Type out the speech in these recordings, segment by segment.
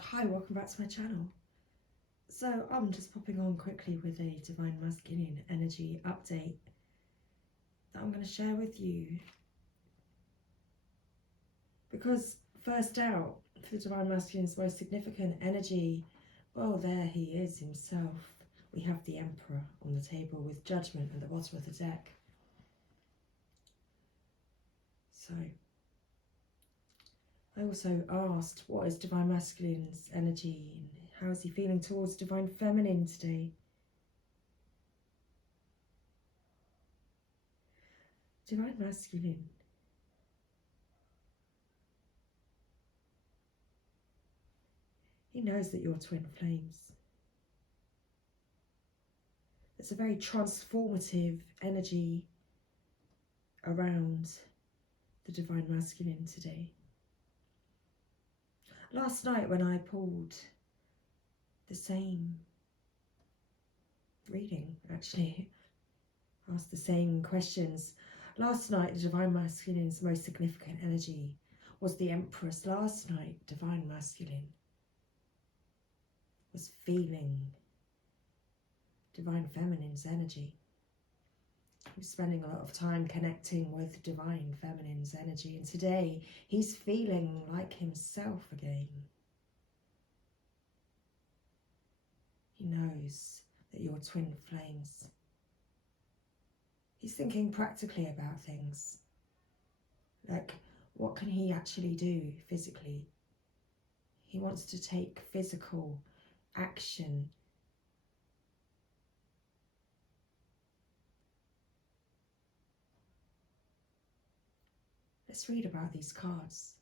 Hi, welcome back to my channel. So I'm just popping on quickly with a Divine Masculine energy update that I'm going to share with you. Because first out, for the Divine Masculine's most significant energy, well, there he is himself. We have the Emperor on the table with Judgment at the bottom of the deck. So I also asked, what is Divine Masculine's energy and how is he feeling towards Divine Feminine today? Divine Masculine. He knows that you're twin flames. It's a very transformative energy around the Divine Masculine today. Last night when I pulled the same reading, actually, asked the same questions. Last night, the Divine Masculine's most significant energy was the Empress. Last night, Divine Masculine was feeling Divine Feminine's energy. He was spending a lot of time connecting with Divine Feminine's energy, and today he's feeling like himself again. He knows that you're twin flames. He's thinking practically about things. Like, what can he actually do physically? He wants to take physical action. Let's read about these cards.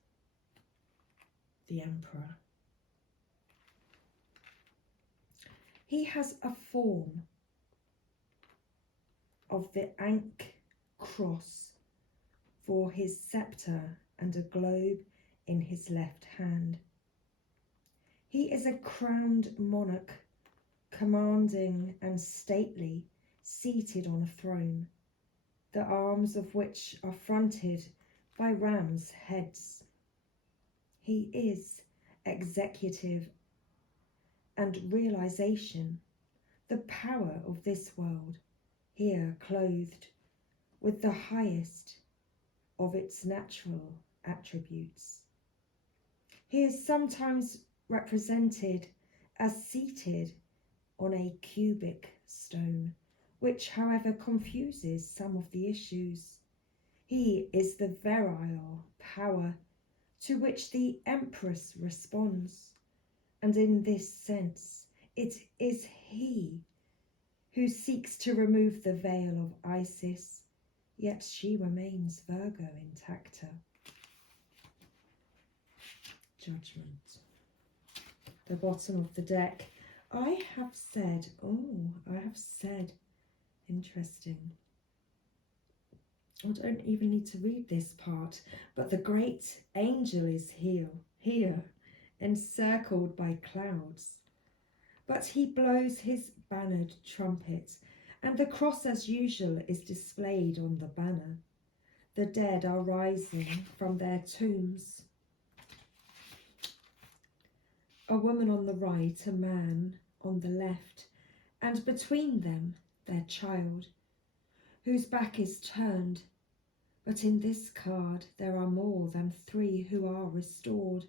The Emperor. He has a form of the Ankh cross for his scepter and a globe in his left hand. He is a crowned monarch, commanding and stately, seated on a throne, the arms of which are fronted by ram's heads. He is executive and realization, the power of this world, here clothed with the highest of its natural attributes. He is sometimes represented as seated on a cubic stone, which however confuses some of the issues. He is the virile power to which the Empress responds, and in this sense it is he who seeks to remove the veil of Isis, yet she remains Virgo intacta. Judgment. The bottom of the deck. I have said, interesting. I don't even need to read this part, but the great angel is here, encircled by clouds. But he blows his bannered trumpet, and the cross as usual is displayed on the banner. The dead are rising from their tombs. A woman on the right, a man on the left, and between them their child, whose back is turned. But in this card there are more than 3 who are restored.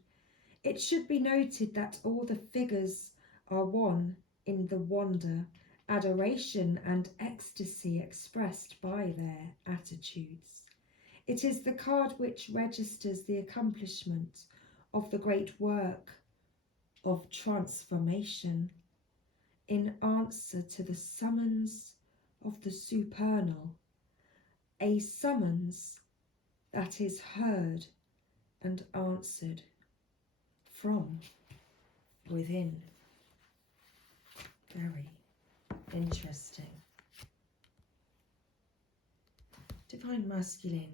It should be noted that all the figures are one in the wonder, adoration and ecstasy expressed by their attitudes. It is the card which registers the accomplishment of the great work of transformation in answer to the summons of the supernal, a summons that is heard and answered from within. Very interesting. Divine Masculine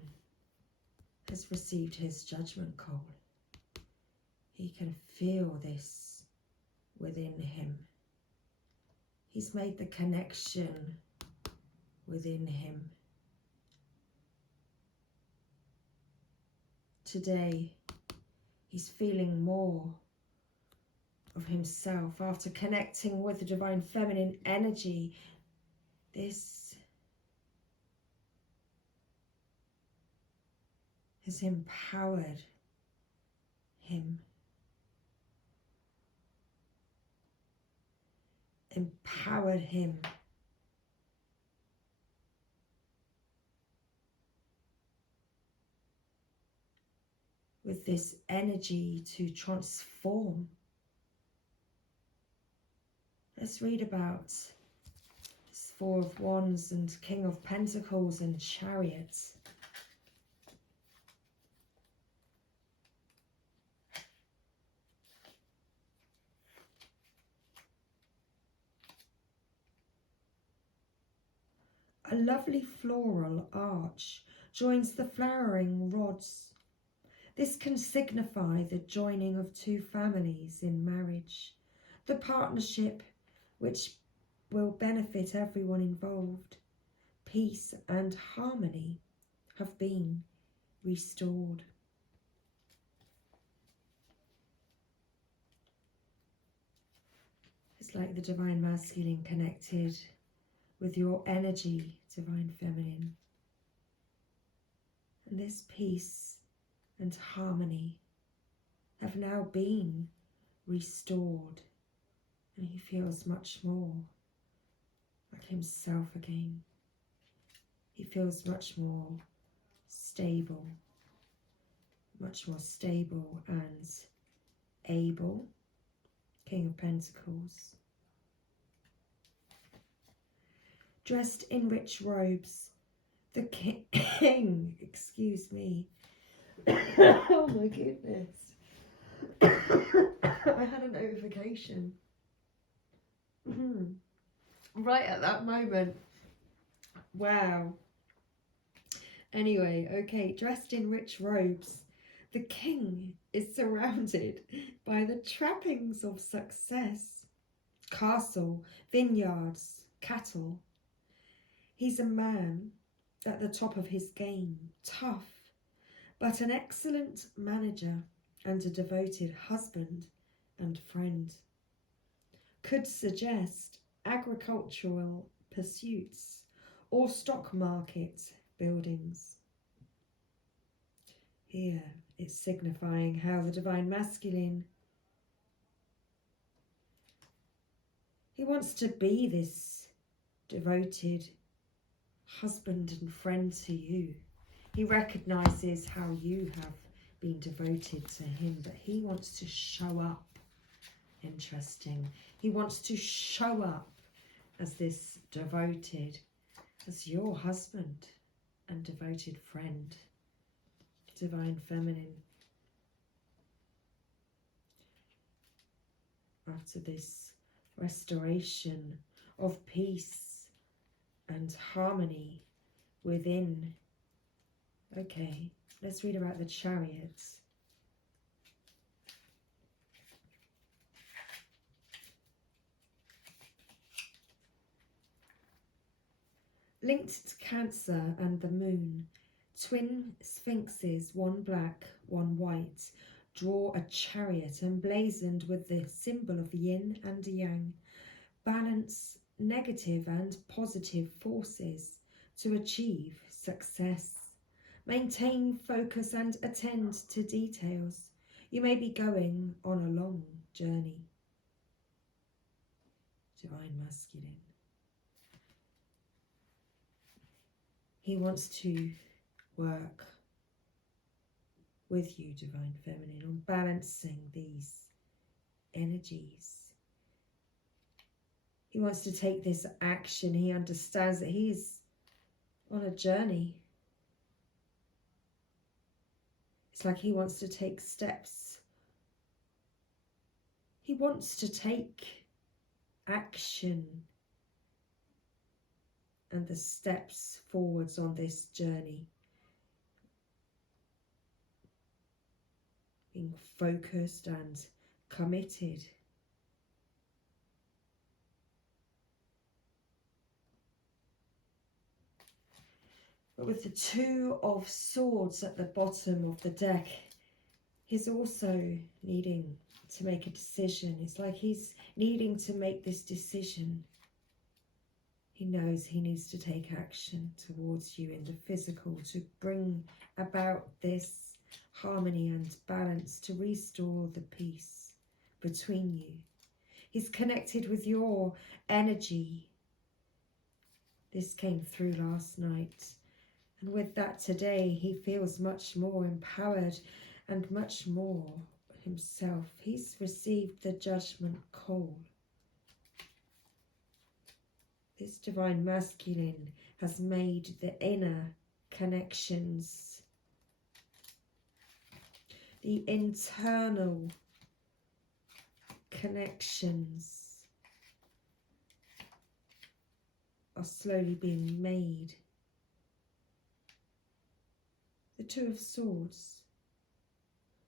has received his judgment call. He can feel this within him. He's made the connection within him. Today, he's feeling more of himself after connecting with the divine feminine energy. This has empowered him. Empowered him with this energy to transform. Let's read about this Four of Wands and King of Pentacles and Chariots. A lovely floral arch joins the flowering rods. This can signify the joining of two families in marriage, the partnership which will benefit everyone involved. Peace and harmony have been restored. It's like the divine masculine connected with your energy, divine feminine. And this peace and harmony have now been restored. And he feels much more like himself again. He feels much more stable and able. King of Pentacles. Dressed in rich robes, the king, excuse me. Oh my goodness. I had a notification. Right at that moment. Wow. Anyway, okay, dressed in rich robes, the king is surrounded by the trappings of success. Castle, vineyards, cattle. He's a man at the top of his game, tough, but an excellent manager and a devoted husband and friend. Could suggest agricultural pursuits or stock market buildings. Here it's signifying how the divine masculine, he wants to be this devoted husband and friend to you. He recognizes how you have been devoted to him, but he wants to show up. Interesting. He wants to show up as this devoted, as your husband and devoted friend, divine feminine. After this restoration of peace and harmony within. Okay, let's read about the Chariots. Linked to Cancer and the Moon, twin sphinxes, one black, one white, draw a chariot emblazoned with the symbol of yin and yang. Balance negative and positive forces to achieve success. Maintain focus and attend to details. You may be going on a long journey. Divine masculine. He wants to work with you, divine feminine, on balancing these energies. He wants to take this action. He understands that he is on a journey. It's like he wants to take steps. He wants to take action and the steps forwards on this journey. Being focused and committed. But with the Two of Swords at the bottom of the deck, he's also needing to make a decision. It's like he's needing to make this decision. He knows he needs to take action towards you in the physical to bring about this harmony and balance, to restore the peace between you. He's connected with your energy. This came through last night. And with that today, he feels much more empowered and much more himself. He's received the judgment call. This divine masculine has made the inner connections, the internal connections are slowly being made. The Two of Swords,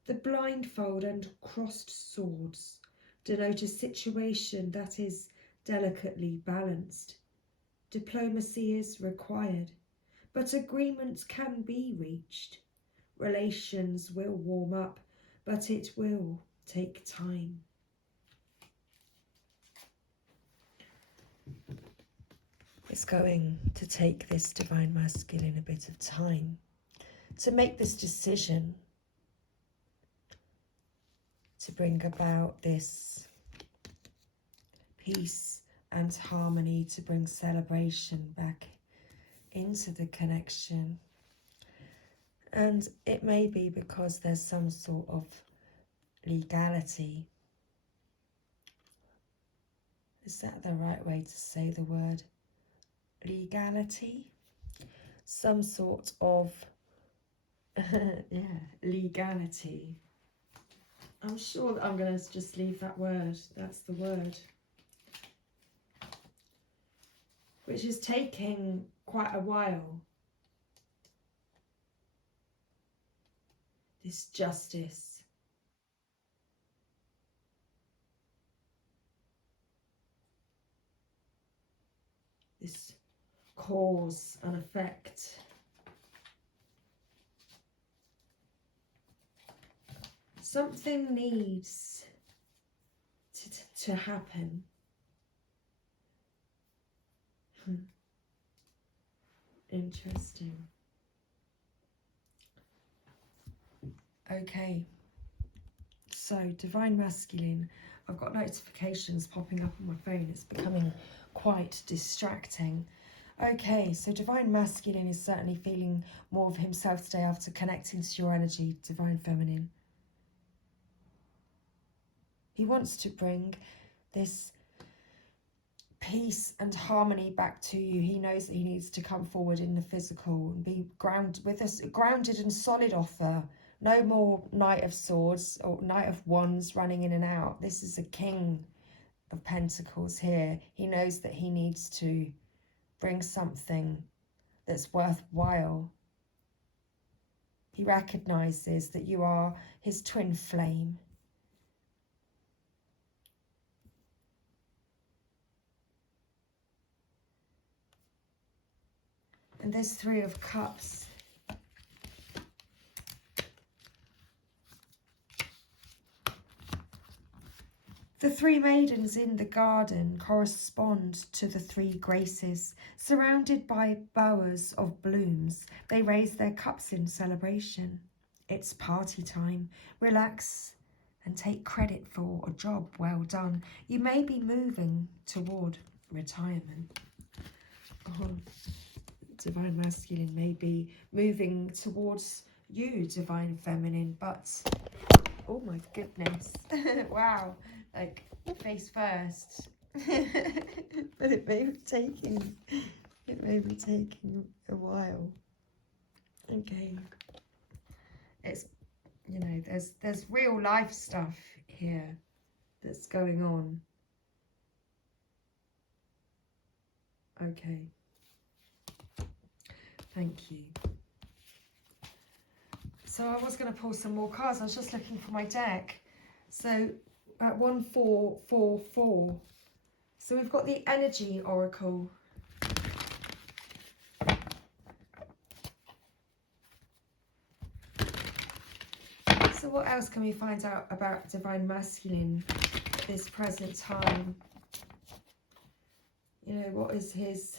the blindfold and crossed swords denote a situation that is delicately balanced. Diplomacy is required, but agreement can be reached. Relations will warm up, but it will take time. It's going to take this divine masculine a bit of time to make this decision, to bring about this peace and harmony, to bring celebration back into the connection. And it may be because there's some sort of legality. Is that the right way to say the word? Legality? Some sort of legality. I'm sure that I'm going to just leave that word. That's the word. Which is taking quite a while. This justice. This cause and effect. Something needs to happen. Interesting. Okay. So, divine masculine. I've got notifications popping up on my phone. It's becoming quite distracting. Okay, so divine masculine is certainly feeling more of himself today after connecting to your energy, divine feminine. He wants to bring this peace and harmony back to you. He knows that he needs to come forward in the physical and be with a grounded and solid offer. No more Knight of Swords or Knight of Wands running in and out. This is a King of Pentacles here. He knows that he needs to bring something that's worthwhile. He recognizes that you are his twin flame. And this Three of Cups. The three maidens in the garden correspond to the three graces. Surrounded by bowers of blooms, they raise their cups in celebration. It's party time. Relax and take credit for a job well done. You may be moving toward retirement. Divine masculine may be moving towards you, divine feminine, but oh my goodness. Wow, like face first. But it may be taking a while. Okay, it's, you know, there's real life stuff here that's going on. Okay, thank you. So I was going to pull some more cards. I was just looking for my deck. So at 1444. So we've got the Energy Oracle. So So what else can we find out about Divine Masculine at this present time? You know, what is his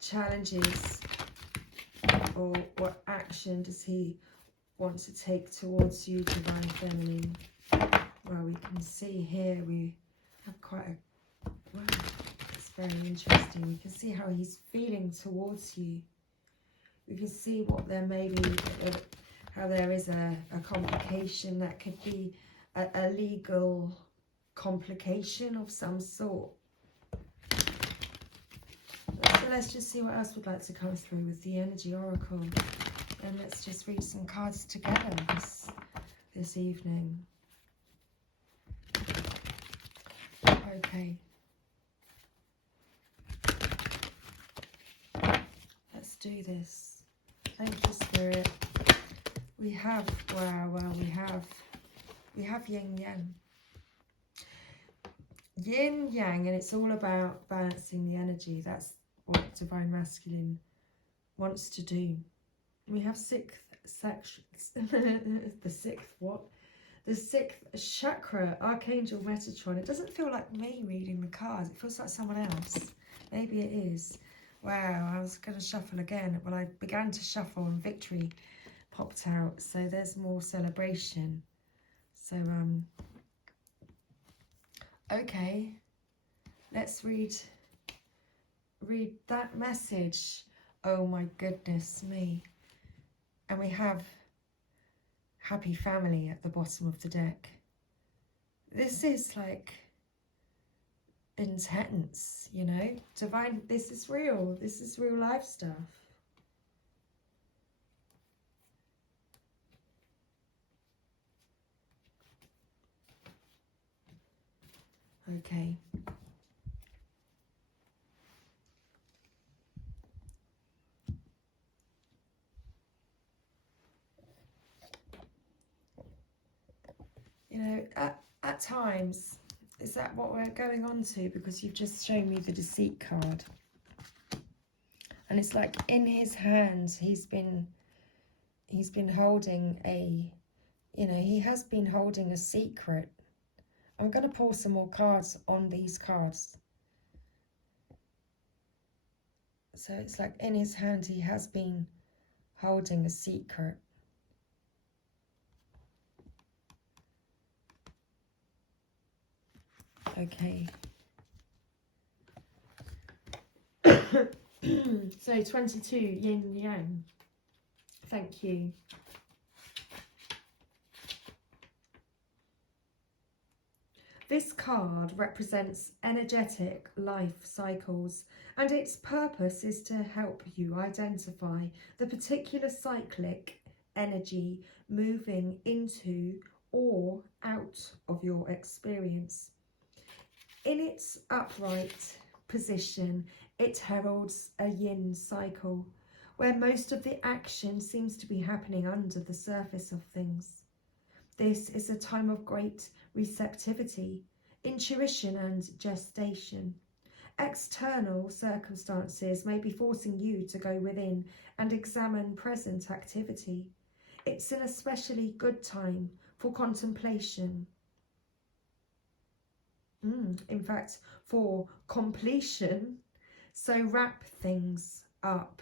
challenges, or what action does he want to take towards you, Divine Feminine? Well, we can see here we have quite a, wow, it's very interesting. We can see how he's feeling towards you. We can see what there may be, how there is a complication that could be a legal complication of some sort. So let's just see what else would like to come through with the Energy Oracle. And let's just read some cards together this evening. Okay. Let's do this. Thank you, Spirit. We have, wow, we have yin yang. Yin yang, and it's all about balancing the energy. That's what Divine Masculine wants to do. We have the sixth chakra, Archangel Metatron. It doesn't feel like me reading the cards. It feels like someone else. Maybe it is. Wow, I was going to shuffle again. Well, I began to shuffle and Victory popped out. So there's more celebration. So, okay. Let's read that message. Oh my goodness me. And we have happy family at the bottom of the deck. This is like intense, you know. Divine, this is real. This is real life stuff. Okay. You know, at times, is that what we're going on to? Because you've just shown me the Deceit card. And it's like in his hands, he's been holding a, you know, he has been holding a secret. I'm going to pull some more cards on these cards. So it's like in his hand, he has been holding a secret. Okay. So 22, yin yang. Thank you. This card represents energetic life cycles, and its purpose is to help you identify the particular cyclic energy moving into or out of your experience. In its upright position, it heralds a yin cycle, where most of the action seems to be happening under the surface of things. This is a time of great receptivity, intuition and gestation. External circumstances may be forcing you to go within and examine present activity. It's an especially good time for contemplation. In fact, for completion. So wrap things up.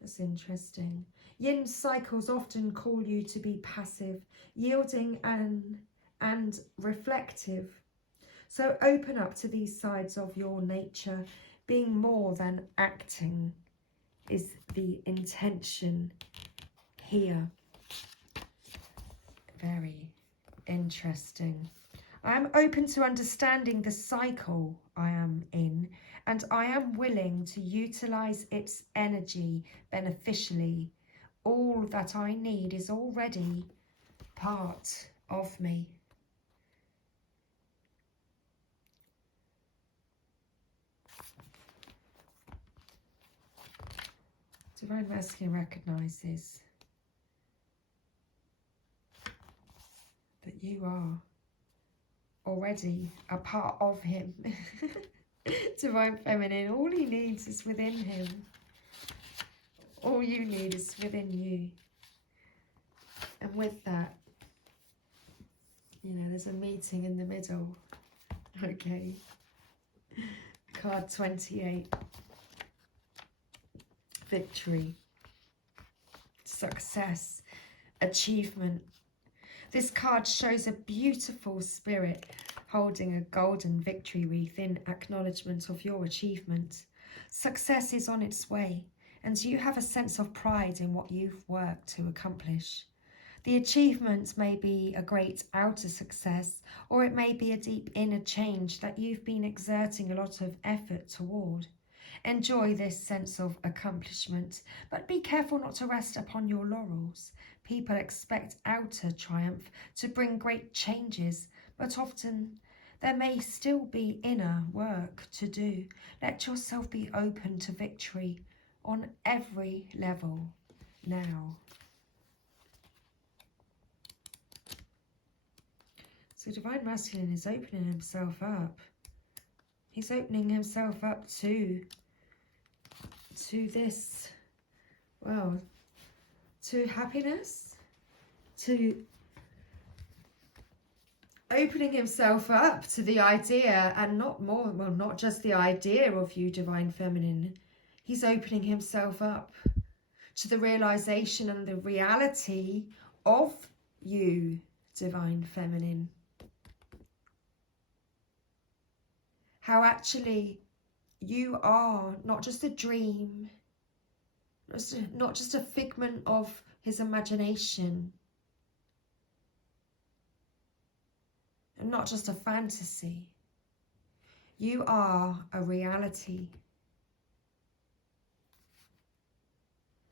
That's interesting. Yin cycles often call you to be passive, yielding and reflective. So open up to these sides of your nature. Being more than acting is the intention here. Very interesting. I am open to understanding the cycle I am in, and I am willing to utilize its energy beneficially. All that I need is already part of me. Divine Masculine recognizes that you are already a part of him. Divine Feminine, all he needs is within him. All you need is within you. And with that, You know, there's a meeting in the middle. Okay. Card 28. Victory. Success. Achievement. This card shows a beautiful spirit holding a golden victory wreath in acknowledgement of your achievement. Success is on its way, and you have a sense of pride in what you've worked to accomplish. The achievement may be a great outer success, or it may be a deep inner change that you've been exerting a lot of effort toward. Enjoy this sense of accomplishment, but be careful not to rest upon your laurels. People expect outer triumph to bring great changes, but often there may still be inner work to do. Let yourself be open to victory on every level now. So Divine Masculine is opening himself up. He's opening himself up to this, well, to happiness, to opening himself up to the idea, and not just the idea of you, Divine Feminine. He's opening himself up to the realization and the reality of you, Divine Feminine. How actually you are not just a dream, not just a figment of his imagination, and not just a fantasy. You are a reality.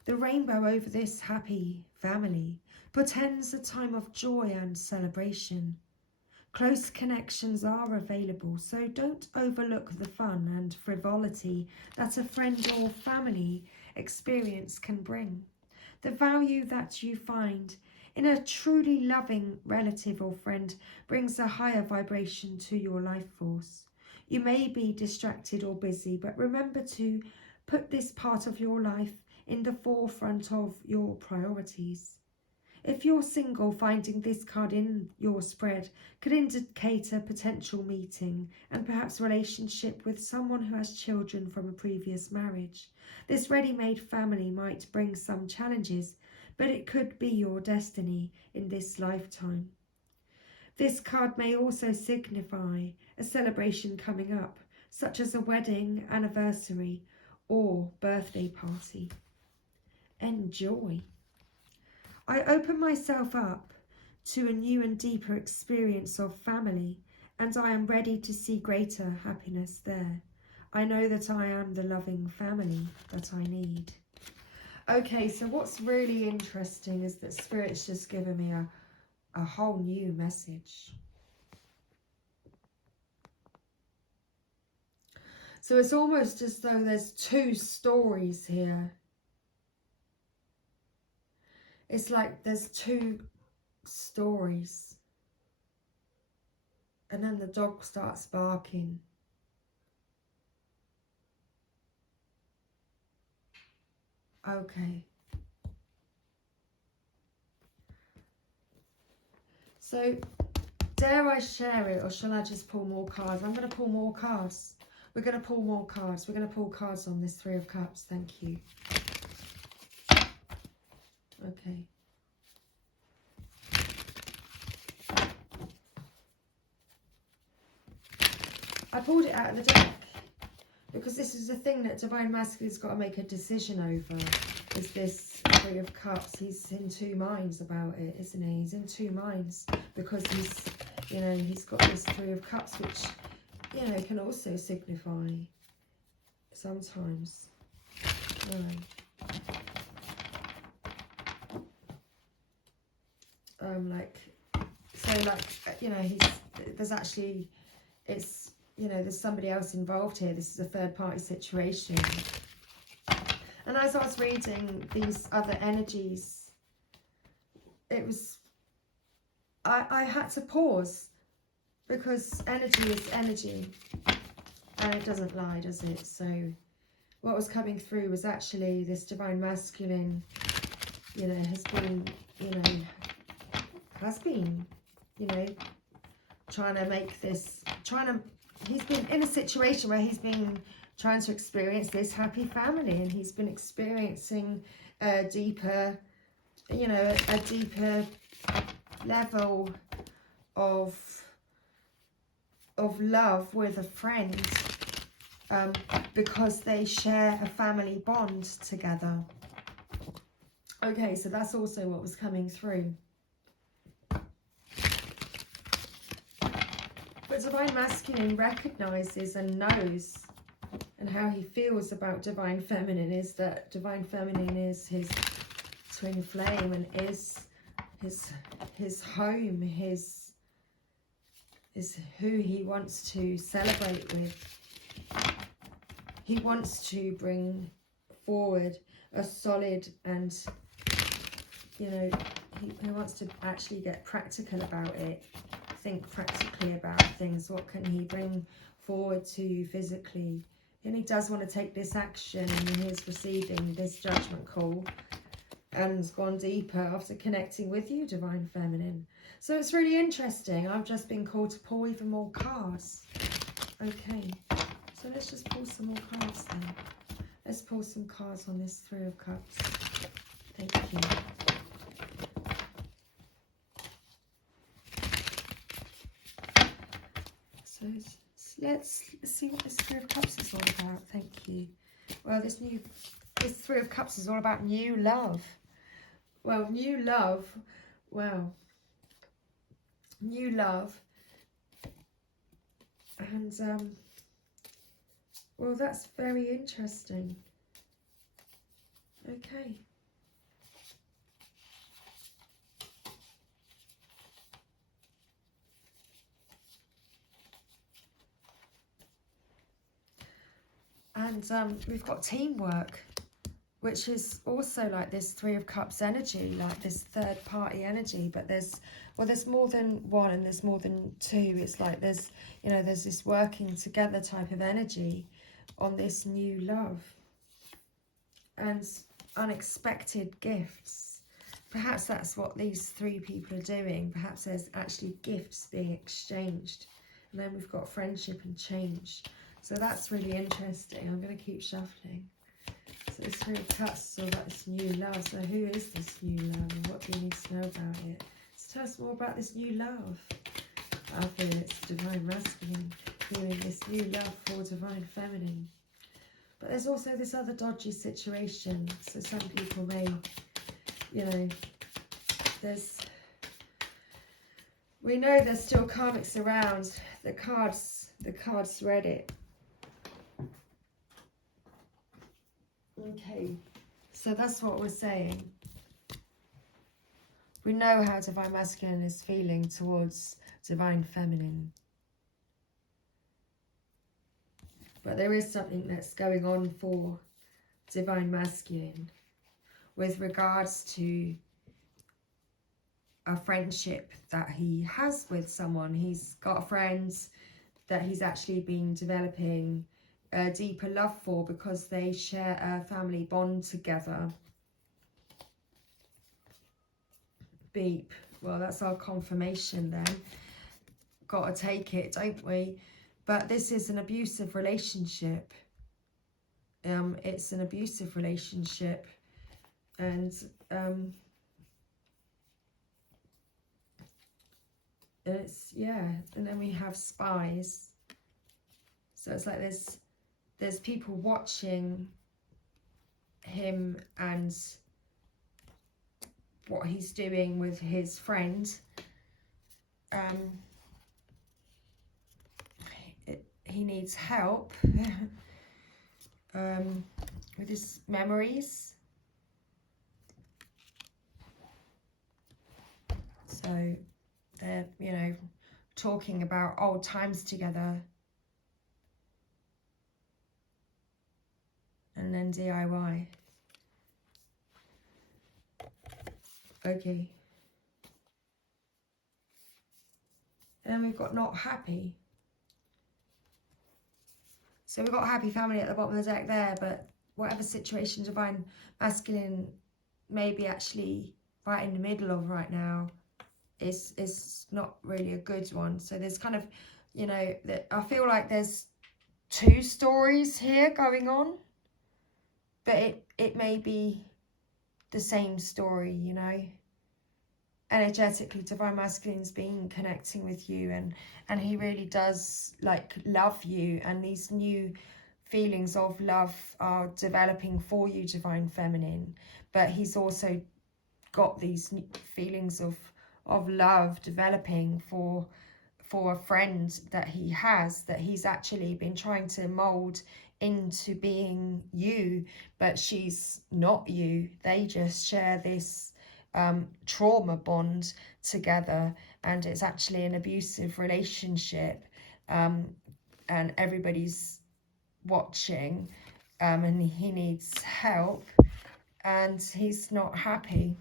The rainbow over this happy family portends a time of joy and celebration. Close connections are available, so don't overlook the fun and frivolity that a friend or family experience can bring. The value that you find in a truly loving relative or friend brings a higher vibration to your life force. You may be distracted or busy, but remember to put this part of your life in the forefront of your priorities. If you're single, finding this card in your spread could indicate a potential meeting and perhaps relationship with someone who has children from a previous marriage. This ready-made family might bring some challenges, but it could be your destiny in this lifetime. This card may also signify a celebration coming up, such as a wedding, anniversary, or birthday party. Enjoy. I open myself up to a new and deeper experience of family, and I am ready to see greater happiness there. I know that I am the loving family that I need. Okay, so what's really interesting is that Spirit's just given me a whole new message. So it's almost as though there's two stories here. It's like there's two stories. And then the dog starts barking. Okay. So, dare I share it, or shall I just pull more cards? I'm going to pull more cards. We're going to pull more cards. We're going to pull cards on this Three of Cups. Thank you. Okay. I pulled it out of the deck because this is the thing that Divine Masculine's got to make a decision over, is this Three of Cups. He's in two minds about it, isn't he? He's in two minds because he's got this Three of Cups, which, can also signify sometimes. There's somebody else involved here. This is a third-party situation. And as I was reading these other energies, I had to pause, because energy is energy, and it doesn't lie, does it? So what was coming through was actually this Divine Masculine, has been trying to make this, he's been in a situation where he's been trying to experience this happy family, and he's been experiencing a deeper, you know, a deeper level of love with a friend, because they share a family bond together. Okay, so that's also what was coming through. But Divine Masculine recognizes and knows, and how he feels about Divine Feminine is that Divine Feminine is his twin flame, and is his home, is who he wants to celebrate with. He wants to bring forward a solid, and, you know, he wants to actually get practical about it. Think practically about things. What can he bring forward to you physically? And he does want to take this action, and he is receiving this judgment call and has gone deeper after connecting with you, Divine Feminine. So it's really interesting. I've just been called to pull even more cards. Okay, so let's just pull some more cards then. Let's pull some cards on this Three of Cups. Thank you. So let's see what this Three of Cups is all about. Thank you. Well, this Three of Cups is all about new love. Well, new love. Wow. New love. And well, that's very interesting. Okay. And we've got teamwork, which is also like this Three of Cups energy, like this third party energy. But there's more than one, and there's more than two. It's like there's, you know, there's this working together type of energy on this new love. And unexpected gifts. Perhaps that's what these three people are doing. Perhaps there's actually gifts being exchanged. And then we've got friendship and change. So that's really interesting. I'm going to keep shuffling. So this Three of Cups is all about this new love. So who is this new love, and what do you need to know about it? So tell us more about this new love. I feel it's Divine Masculine feeling this new love for Divine Feminine. But there's also this other dodgy situation. So some people may, you know, we know there's still karmics around. The cards read it. Okay, so that's what we're saying. We know how Divine Masculine is feeling towards Divine Feminine. But there is something that's going on for Divine Masculine with regards to a friendship that he has with someone. He's got friends that he's actually been developing a deeper love for, because they share a family bond together. Beep. Well, that's our confirmation then. Got to take it, don't we? But this is an abusive relationship. It's an abusive relationship. And it's, yeah. And then we have spies. So it's like there's people watching him and what he's doing with his friend. He needs help with his memories. So they're, you know, talking about old times together. And then DIY. Okay. And then we've got not happy. So we've got happy family at the bottom of the deck there, but whatever situation Divine Masculine may be actually right in the middle of right now, is not really a good one. So there's kind of, you know, that I feel like there's two stories here going on, but it may be the same story, you know. Energetically, Divine Masculine's been connecting with you, and he really does like love you, and these new feelings of love are developing for you, Divine Feminine. But he's also got these feelings of love developing for a friend that he has, that he's actually been trying to mold into being you, but she's not you. They just share this trauma bond together, and it's actually an abusive relationship, and everybody's watching, and he needs help, and he's not happy.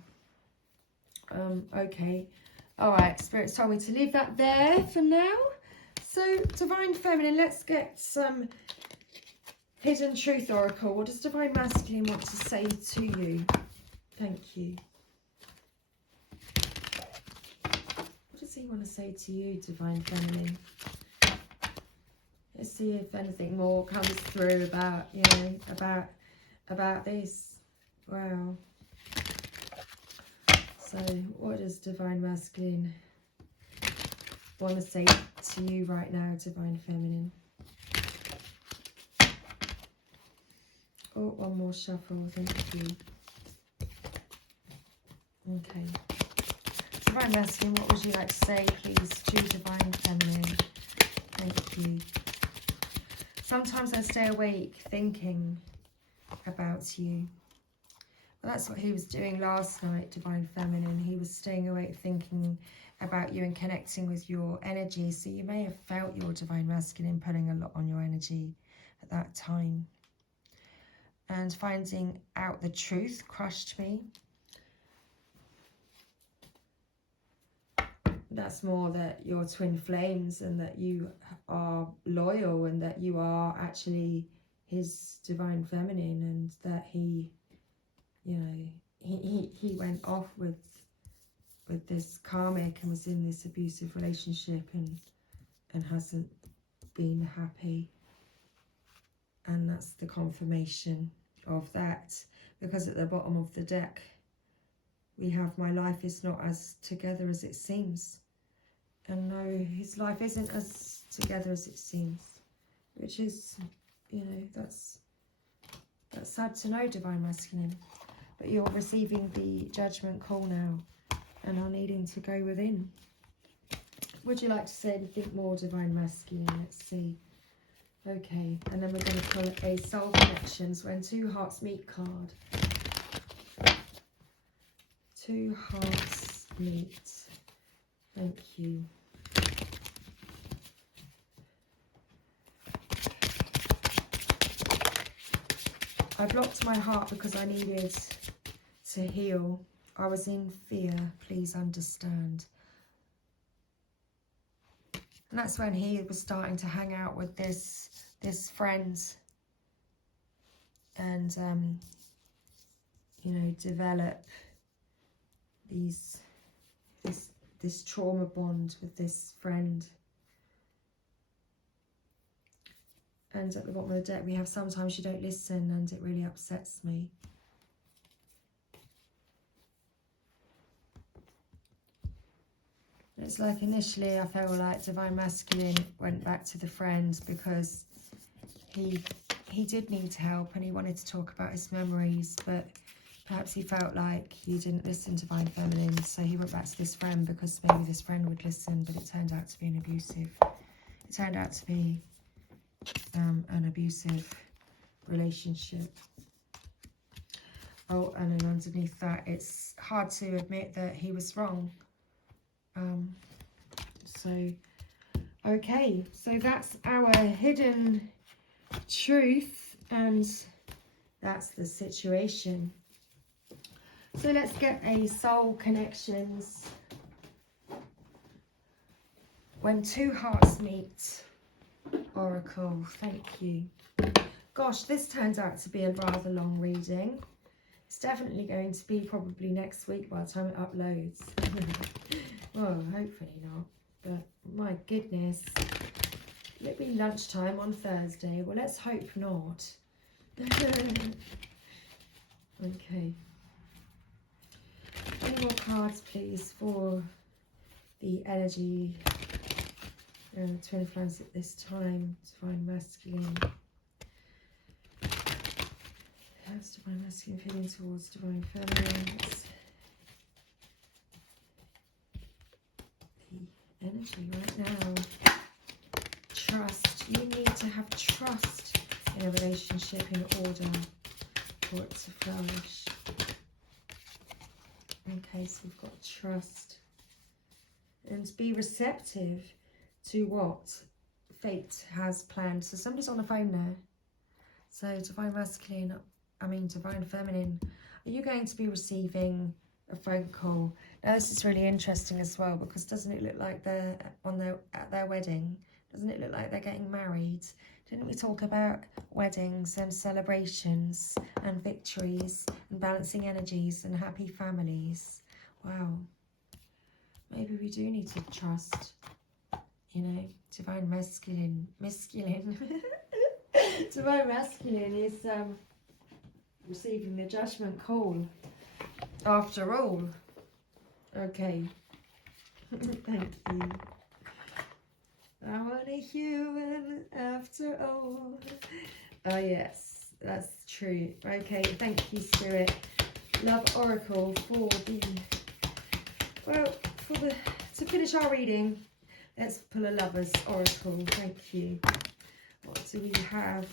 Okay, all right, Spirit's told me to leave that there for now. So Divine Feminine, let's get some Hidden Truth Oracle. What does Divine Masculine want to say to you? Thank you. What does he want to say to you, Divine Feminine? Let's see if anything more comes through about, you know, about this. Wow. So what does Divine Masculine want to say to you right now, Divine Feminine? Oh, one more shuffle, thank you. Okay. Divine Masculine, what would you like to say, please, to Divine Feminine? Thank you. Sometimes I stay awake thinking about you. Well, that's what he was doing last night, Divine Feminine. He was staying awake thinking about you and connecting with your energy. So you may have felt your Divine Masculine pulling a lot on your energy at that time. And finding out the truth crushed me. That's more that you're twin flames, and that you are loyal, and that you are actually his Divine Feminine, and that he, you know, he went off with this karmic and was in this abusive relationship and hasn't been happy. And that's the confirmation of that, because at the bottom of the deck we have my life is not as together as it seems. And no, his life isn't as together as it seems, which is, you know, that's sad to know, Divine Masculine. But you're receiving the judgment call now and are needing to go within. Would you like to say anything more, Divine Masculine? Let's see. Okay, and then we're going to pull a Soul Connections When Two Hearts Meet card. Two hearts meet. Thank you. I blocked my heart because I needed to heal. I was in fear. Please understand. And that's when he was starting to hang out with this friend and you know, develop this trauma bond with this friend. And at the bottom of the deck we have sometimes you don't listen, and it really upsets me. It's like initially I felt like Divine Masculine went back to the friend because he did need help and he wanted to talk about his memories, but perhaps he felt like you didn't listen, Divine Feminine, so he went back to this friend because maybe this friend would listen, but it turned out to be an abusive. It turned out to be an abusive relationship. Oh, and then underneath that, it's hard to admit that he was wrong. So, okay, so that's our hidden truth, and that's the situation. So let's get a Soul Connections When Two Hearts Meet Oracle. Thank you. Gosh, this turned out to be a rather long reading. It's definitely going to be probably next week by the time it uploads. Well, hopefully not. But my goodness. It'll be lunchtime on Thursday. Well, let's hope not. Okay. Any more cards, please, for the energy twin flames at this time. Divine masculine. How's divine masculine feeling towards divine feminine? The energy right now. Trust. You need to have trust in a relationship in order for it to flourish. Okay, so we've got trust. And be receptive to what fate has planned. So somebody's on the phone there. So divine masculine, divine feminine. Are you going to be receiving a phone call? Now this is really interesting as well, because doesn't it look like they're at their wedding? Doesn't it look like they're getting married? Didn't we talk about weddings and celebrations and victories and balancing energies and happy families? Wow. Maybe we do need to trust, you know, divine masculine. Divine masculine is receiving the judgment call after all. Okay. Thank you. I want a human after all. Oh yes, that's true. Okay, thank you, Spirit. Love Oracle for to finish our reading. Let's pull a Lover's Oracle. Thank you. What do we have?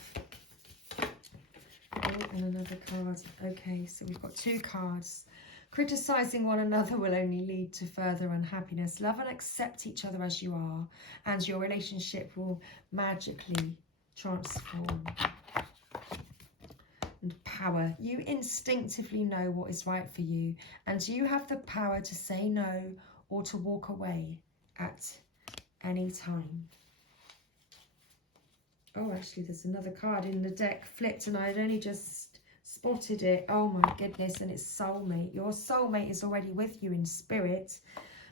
Oh, and another card. Okay, so we've got 2 cards. Criticising one another will only lead to further unhappiness. Love and accept each other as you are, and your relationship will magically transform. And power. You instinctively know what is right for you, and you have the power to say no or to walk away at any time. Oh, actually, there's another card in the deck flipped, and I'd only just spotted it. Oh my goodness, and it's soulmate. Your soulmate is already with you in spirit.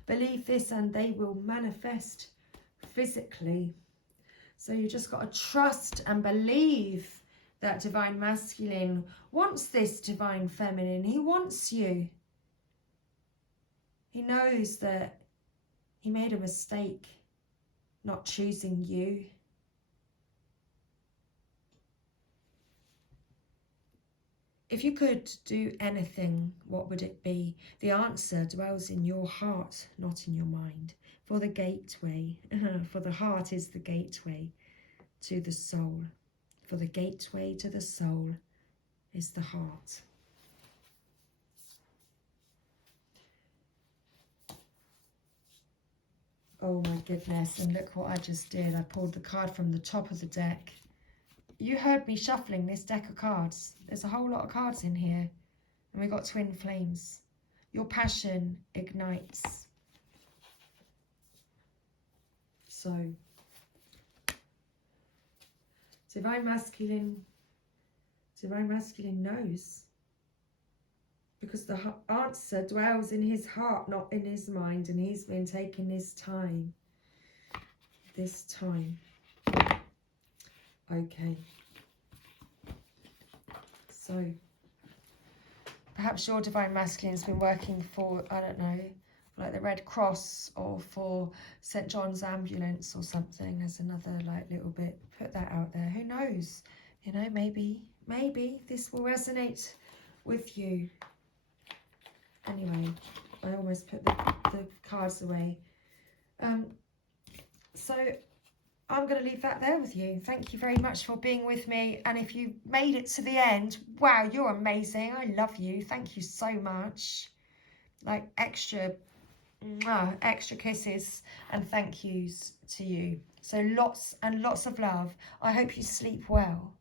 Believe this and they will manifest physically. So you just got to trust and believe that divine masculine wants this divine feminine. He wants you. He knows that he made a mistake not choosing you. If you could do anything, what would it be? The answer dwells in your heart, not in your mind. For the gateway, for the heart is the gateway to the soul. For the gateway to the soul is the heart. Oh my goodness, and look what I just did. I pulled the card from the top of the deck. You heard me shuffling this deck of cards. There's a whole lot of cards in here. And we got twin flames. Your passion ignites. So, divine masculine knows. Because the answer dwells in his heart, not in his mind. And he's been taking his time. This time. Okay. So, perhaps your divine masculine has been working for, I don't know, like the Red Cross or for St. John's Ambulance or something. There's another like little bit, put that out there. Who knows? You know, maybe this will resonate with you. Anyway, I almost put the cards away. So I'm going to leave that there with you. Thank you very much for being with me. And if you made it to the end, wow, you're amazing. I love you. Thank you so much. Like extra kisses and thank yous to you. So lots and lots of love. I hope you sleep well.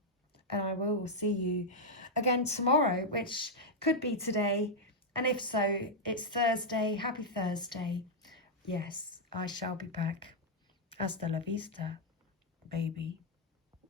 And I will see you again tomorrow, which could be today. And if so, it's Thursday. Happy Thursday. Yes, I shall be back. Hasta la vista, baby.